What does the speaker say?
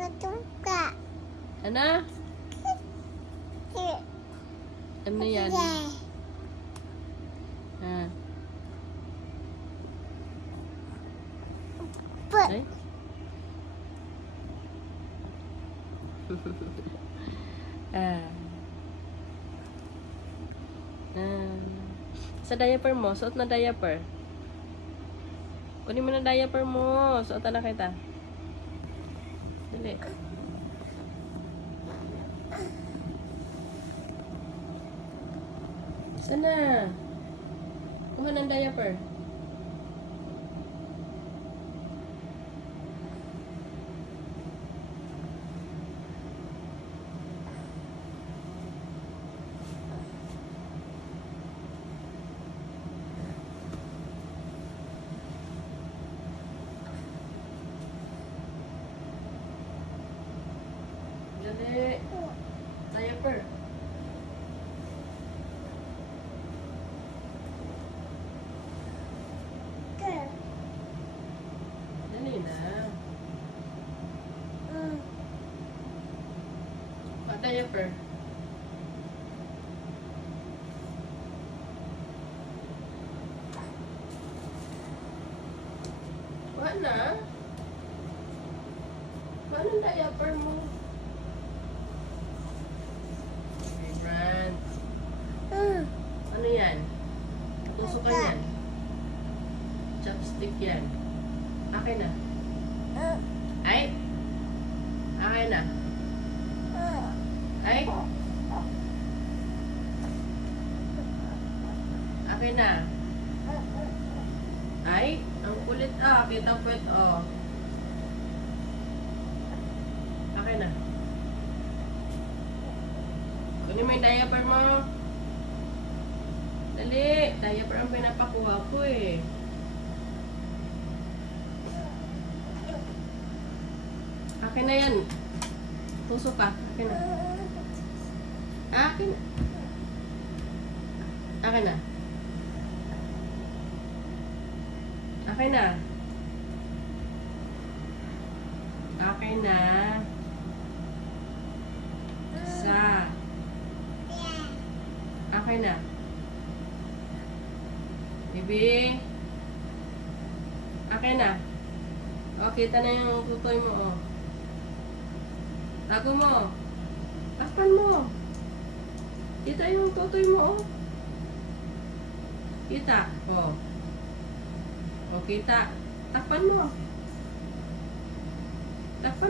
Ano? Ano yan? Ah. Ay? Ah. Sa diaper mo, suot na diaper. Kunin mo na diaper mo. Suotan na kita. Dali. Sana. Kuha ng diaper. Dali. Diaper. Dali na. Diaper. Kuha na. Kuha ng diaper mo. Vibrant. Ano yan? Tusukan yan. Chopstick yan. Akin na. Ay? Akin na. Ay? Akin na. Ay? Ang kulit ah. Kita puwet oh. Akin na. Kunin mo yung diaper mo. Dali. Diaper ang pinapakuha ko eh. Akin na yan. Tusok ka. Akin na. Akin. Akin na. Akin na. Akin na. Sa. Akin na. Bibi. Akin na. O, kita na yung tutoy mo, o. Tago mo. Takpan mo. Kita yung tutoy mo, o. Kita. O. O, kita. Takpan mo. Takpan